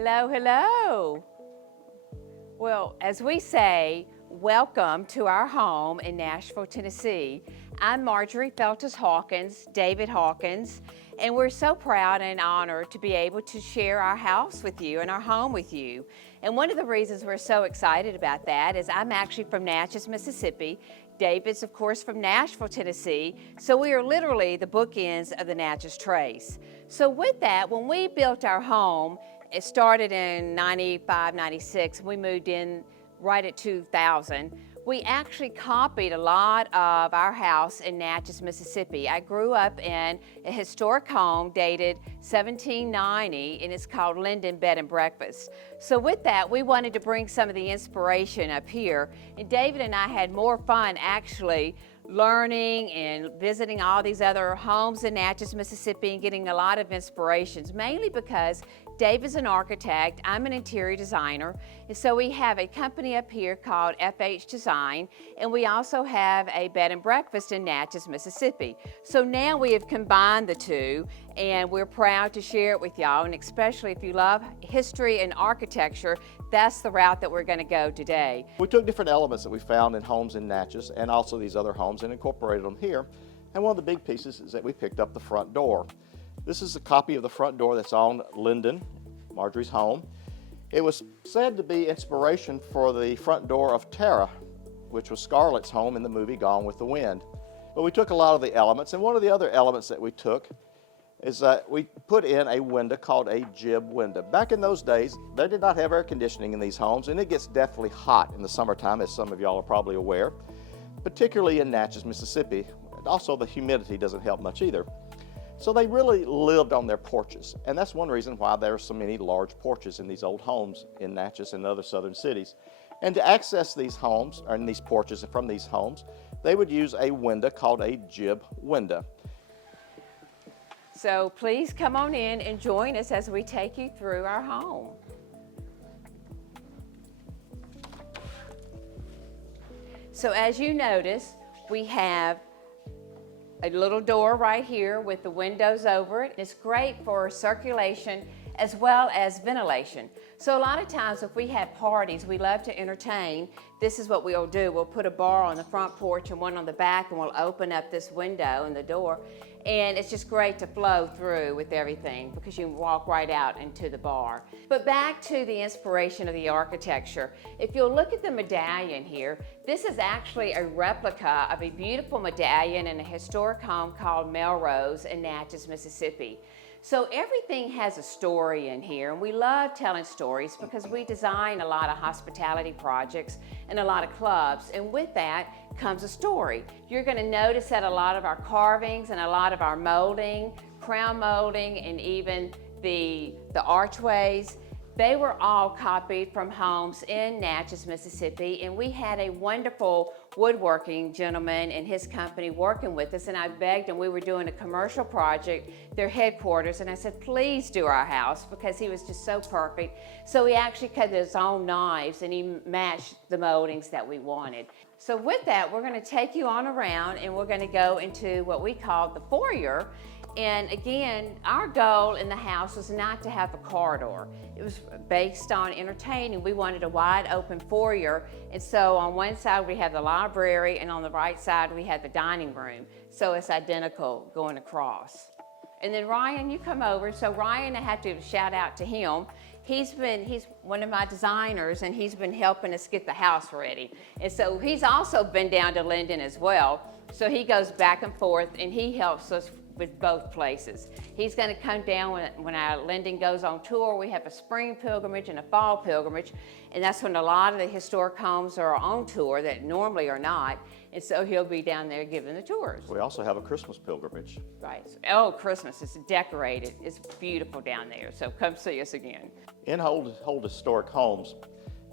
Hello, hello. Well, as we say, welcome to our home in Nashville, Tennessee. I'm Marjorie Feltus Hawkins, David Hawkins, and we're so proud and honored to be able to share our house with you and our home with you. And one of the reasons we're so excited about that is I'm actually from Natchez, Mississippi. David's, of course, from Nashville, Tennessee. So we are literally the bookends of the Natchez Trace. So with that, when we built our home, it started in 95, 96, and we moved in right at 2000. We actually copied a lot of our house in Natchez, Mississippi. I grew up in a historic home dated 1790, and it's called Linden Bed and Breakfast. So with that, we wanted to bring some of the inspiration up here, and David and I had more fun actually learning and visiting all these other homes in Natchez, Mississippi, and getting a lot of inspirations, mainly because David's an architect, I'm an interior designer, and so we have a company up here called FH Design, and we also have a bed and breakfast in Natchez, Mississippi. So now we have combined the two, and we're proud to share it with y'all, and especially if you love history and architecture, that's the route that we're going to go today. We took different elements that we found in homes in Natchez and also these other homes and incorporated them here. And one of the big pieces is that we picked up the front door. This is a copy of the front door that's on Linden, Marjorie's home. It was said to be inspiration for the front door of Tara, which was Scarlett's home in the movie Gone with the Wind. But we took a lot of the elements, and one of the other elements that we took is that we put in a window called a jib window. Back in those days, they did not have air conditioning in these homes, and it gets deathly hot in the summertime, as some of y'all are probably aware, particularly in Natchez, Mississippi. And also the humidity doesn't help much either. So they really lived on their porches, and that's one reason why there are so many large porches in these old homes in Natchez and other southern cities. And to access these homes, or these porches from these homes, they would use a window called a jib window. So please come on in and join us as we take you through our home. So as you notice, we have a little door right here with the windows over it. It's great for circulation as well as ventilation. So a lot of times if we have parties, we love to entertain, this is what we'll do. We'll put a bar on the front porch and one on the back, and we'll open up this window and the door. And it's just great to flow through with everything because you can walk right out into the bar. But back to the inspiration of the architecture. If you'll look at the medallion here, this is actually a replica of a beautiful medallion in a historic home called Melrose in Natchez, Mississippi. So everything has a story in here, and we love telling stories because we design a lot of hospitality projects and a lot of clubs, and with that comes a story. You're going to notice that a lot of our carvings and a lot of our molding, crown molding, and even the archways, they were all copied from homes in Natchez, Mississippi, and we had a wonderful woodworking gentleman and his company working with us, and I begged him, we were doing a commercial project, their headquarters, and I said, please do our house, because he was just so perfect. So he actually cut his own knives and he matched the moldings that we wanted. So with that, we're going to take you on around and we're going to go into what we call the foyer. And again, our goal in the house was not to have a corridor. It was based on entertaining. We wanted a wide open foyer. And so on one side we have the library, and on the right side we have the dining room. So it's identical going across. And then Ryan, you come over. So Ryan, I have to shout out to him. He's one of my designers, and he's been helping us get the house ready. And so he's also been down to Linden as well. So he goes back and forth, and he helps us with both places. He's going to come down when our Linden goes on tour. We have a spring pilgrimage and a fall pilgrimage, and that's when a lot of the historic homes are on tour that normally are not, and so he'll be down there giving the tours. We also have a Christmas pilgrimage. Right. Oh, Christmas, it's decorated. It's beautiful down there, so come see us again. In old historic homes,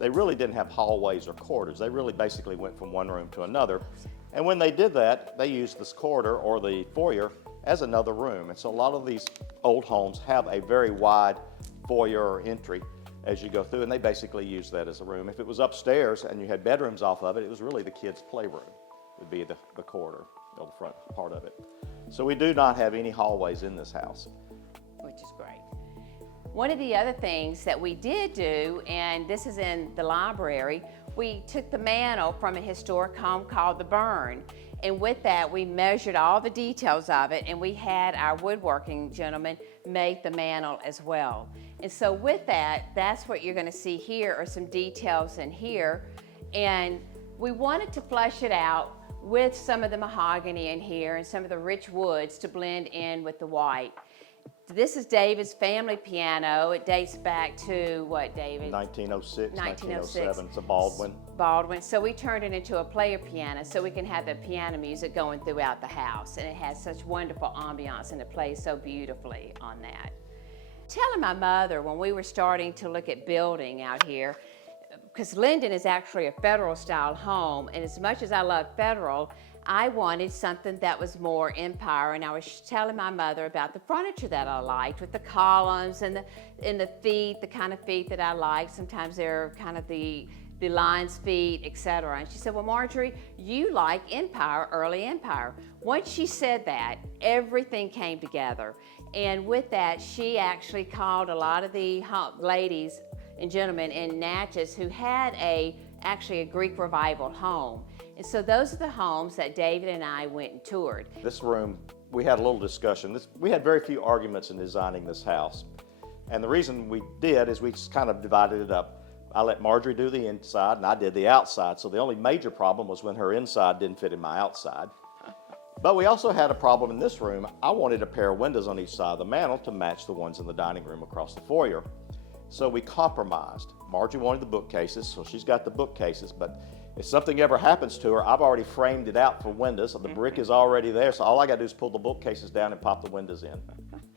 they really didn't have hallways or corridors. They really basically went from one room to another. And when they did that, they used this corridor or the foyer as another room. And so a lot of these old homes have a very wide foyer or entry as you go through, and they basically use that as a room. If it was upstairs and you had bedrooms off of it, it was really the kids' playroom would be the corridor, or the front part of it. So we do not have any hallways in this house. Which is great. One of the other things that we did do, and this is in the library, we took the mantel from a historic home called the Burn. And with that, we measured all the details of it, and we had our woodworking gentleman make the mantel as well. And so with that, that's what you're going to see here are some details in here. And we wanted to flesh it out with some of the mahogany in here and some of the rich woods to blend in with the white. This is David's family piano. It dates back to what, David? 1906, 1906. 1907. It's a Baldwin. Baldwin. So we turned it into a player piano so we can have the piano music going throughout the house. And it has such wonderful ambiance and it plays so beautifully on that. Telling my mother when we were starting to look at building out here, because Linden is actually a federal style home, and as much as I love federal, I wanted something that was more empire, and I was telling my mother about the furniture that I liked with the columns and the feet, the kind of feet that I like. Sometimes they're kind of the lion's feet, etc. And she said, well, Marjorie, you like empire, early empire. Once she said that, everything came together. And with that, she actually called a lot of the ladies and gentlemen in Natchez who had actually a Greek revival home. And so those are the homes that David and I went and toured. This room, we had a little discussion. We had very few arguments in designing this house. And the reason we did is we just kind of divided it up. I let Marjorie do the inside and I did the outside. So the only major problem was when her inside didn't fit in my outside. But we also had a problem in this room. I wanted a pair of windows on each side of the mantel to match the ones in the dining room across the foyer. So we compromised. Marjorie wanted the bookcases, so she's got the bookcases, but if something ever happens to her, I've already framed it out for windows, so the brick is already there, so all I gotta do is pull the bookcases down and pop the windows in.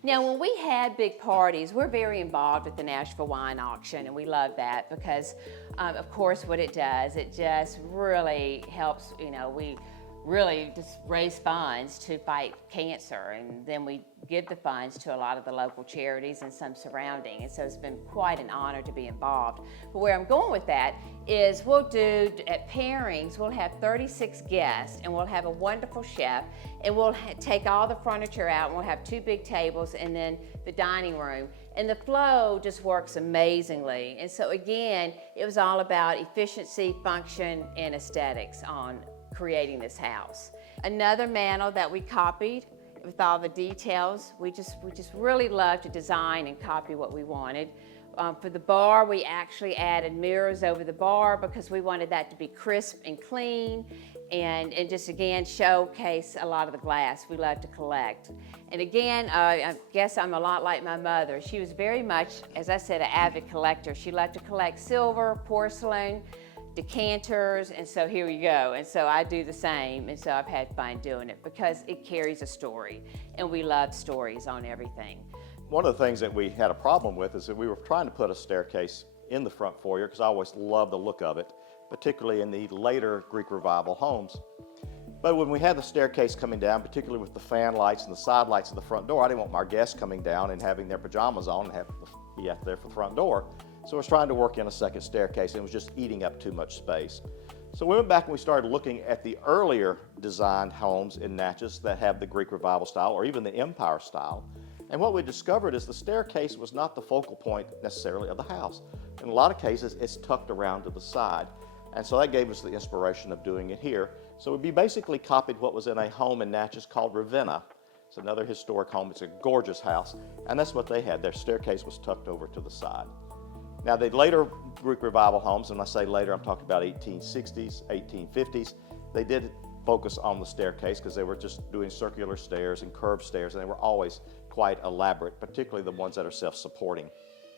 Now, when we had big parties, we're very involved with the Nashville wine auction, and we love that because, of course, what it does, it just really helps, we really just raise funds to fight cancer, and then we give the funds to a lot of the local charities and some surrounding, and so it's been quite an honor to be involved. But where I'm going with that is we'll do, at pairings, we'll have 36 guests, and we'll have a wonderful chef, and we'll take all the furniture out, and we'll have 2 big tables, and then the dining room. And the flow just works amazingly. And so again, it was all about efficiency, function, and aesthetics on creating this house. Another mantel that we copied with all the details, we just really love to design and copy what we wanted. For the bar, we actually added mirrors over the bar because we wanted that to be crisp and clean and just again showcase a lot of the glass we love to collect. And again, I guess I'm a lot like my mother. She was very much, as I said, an avid collector. She loved to collect silver, porcelain, decanters, and so here we go. And so I do the same, and so I've had fun doing it because it carries a story, and we love stories on everything. One of the things that we had a problem with is that we were trying to put a staircase in the front foyer because I always loved the look of it, particularly in the later Greek Revival homes. But when we had the staircase coming down, particularly with the fan lights and the side lights of the front door, I didn't want my guests coming down and having their pajamas on and have to be out there for the front door. So I was trying to work in a second staircase, and it was just eating up too much space. So we went back and we started looking at the earlier designed homes in Natchez that have the Greek Revival style or even the Empire style. And what we discovered is the staircase was not the focal point necessarily of the house. In a lot of cases, it's tucked around to the side. And so that gave us the inspiration of doing it here. So we basically copied what was in a home in Natchez called Ravenna. It's another historic home. It's a gorgeous house. And that's what they had. Their staircase was tucked over to the side. Now, the later Greek Revival homes, and when I say later, I'm talking about 1860s, 1850s, they did focus on the staircase because they were just doing circular stairs and curved stairs, and they were always quite elaborate, particularly the ones that are self-supporting.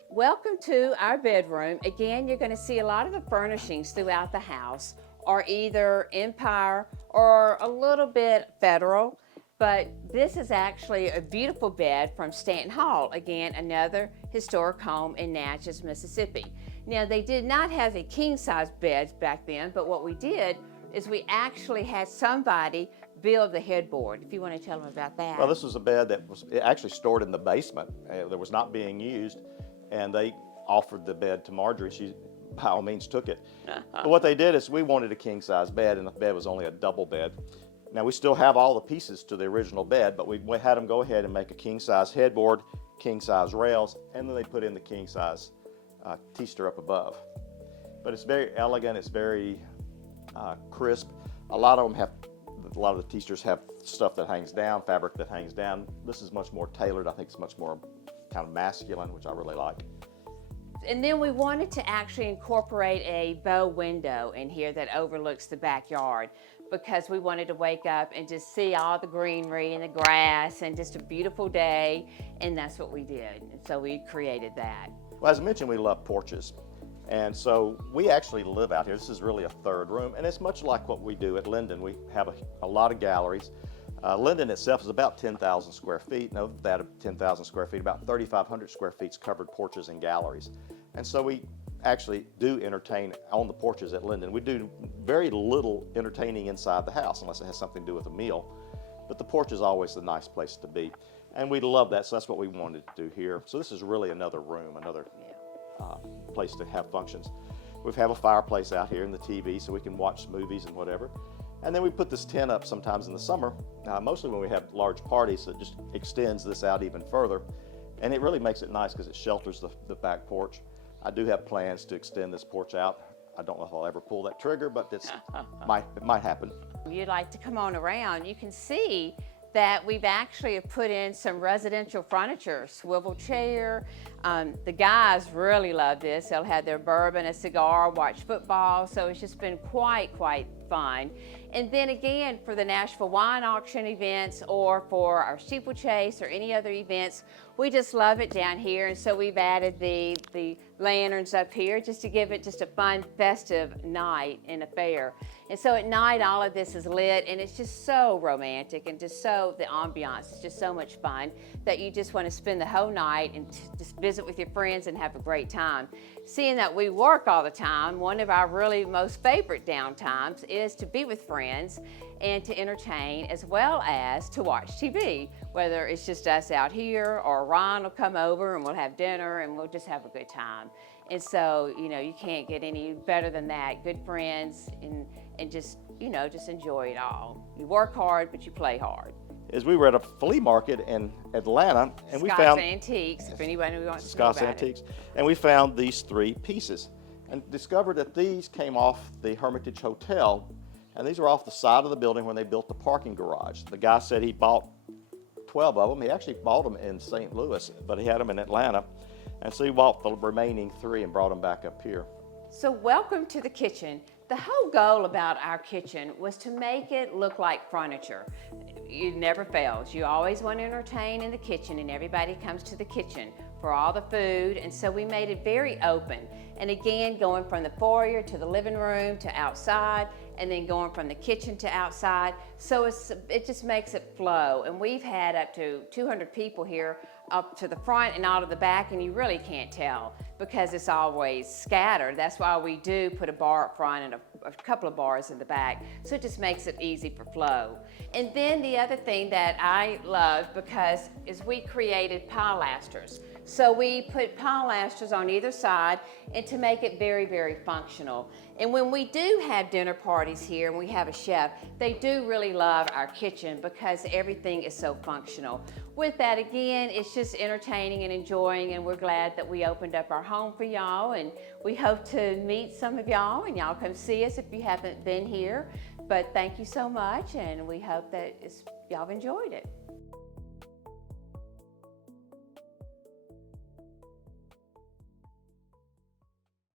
Welcome to our bedroom. Again, you're going to see a lot of the furnishings throughout the house are either Empire or a little bit Federal. But this is actually a beautiful bed from Stanton Hall, again, another historic home in Natchez, Mississippi. Now, they did not have a king-size beds back then, but what we did is we actually had somebody build the headboard. If you want to tell them about that. Well, this was a bed that was actually stored in the basement that was not being used, and they offered the bed to Marjorie. She, by all means, took it. But what they did is we wanted a king-size bed, and the bed was only a double bed. Now, we still have all the pieces to the original bed, but we had them go ahead and make a king-size headboard king-size rails, and then they put in the king-size T-stir up above. But it's very elegant, it's very crisp. A lot of the T-stirs have stuff that hangs down, fabric that hangs down. This is much more tailored. I think it's much more kind of masculine, which I really like. And then we wanted to actually incorporate a bow window in here that overlooks the backyard, because we wanted to wake up and just see all the greenery and the grass and just a beautiful day, and that's what we did. And so we created that. Well, as I mentioned, we love porches. And so we actually live out here. This is really a third room, and it's much like what we do at Linden. We have a lot of galleries. Linden itself is about 10,000 square feet. And of that 10,000 square feet, about 3,500 square feet is covered porches and galleries. And so we actually do entertain on the porches at Linden. We do very little entertaining inside the house unless it has something to do with a meal. But the porch is always a nice place to be. And we love that, so that's what we wanted to do here. So this is really another room, another place to have functions. We have a fireplace out here in the TV so we can watch movies and whatever. And then we put this tent up sometimes in the summer, mostly when we have large parties, so it just extends this out even further. And it really makes it nice because it shelters the back porch. I do have plans to extend this porch out. I don't know if I'll ever pull that trigger, but it might happen. You'd like to come on around, you can see that we've actually put in some residential furniture, swivel chair. The guys really love this. They'll have their bourbon, a cigar, watch football, so it's just been quite fun. And then again, for the Nashville wine auction events or for our steeplechase or any other events, we just love it down here, and so we've added the lanterns up here just to give it just a fun, festive night in a fair. And so at night, all of this is lit, and it's just so romantic, and just so, the ambiance is just so much fun that you just want to spend the whole night and just visit with your friends and have a great time. Seeing that we work all the time, one of our really most favorite downtimes is to be with friends and to entertain, as well as to watch TV, whether it's just us out here or Ron will come over and we'll have dinner and we'll just have a good time. And so, you can't get any better than that. Good friends and just, just enjoy it all. You work hard, but you play hard. As we were at a flea market in Atlanta, and we found Scott's Antiques, if anybody wants to know Scott's about Antiques, and we found these 3 pieces, and discovered that these came off the Hermitage Hotel, and these were off the side of the building when they built the parking garage. The guy said he bought 12 of them. He actually bought them in St. Louis, but he had them in Atlanta, and so he bought the remaining 3 and brought them back up here. So welcome to the kitchen. The whole goal about our kitchen was to make it look like furniture. It never fails. You always want to entertain in the kitchen, and everybody comes to the kitchen for all the food, and so we made it very open. And again, going from the foyer to the living room to outside, and then going from the kitchen to outside. So it just makes it flow. And we've had up to 200 people here up to the front and out of the back, and you really can't tell because it's always scattered. That's why we do put a bar up front and a couple of bars in the back. So it just makes it easy for flow. And then the other thing that I love is we created pilasters. So we put pilasters on either side and to make it very functional. And when we do have dinner parties here and we have a chef, they do really love our kitchen because everything is so functional. With that, again, it's just entertaining and enjoying, and we're glad that we opened up our home for y'all, and we hope to meet some of y'all, and y'all come see us if you haven't been here. But thank you so much, and we hope that y'all enjoyed it.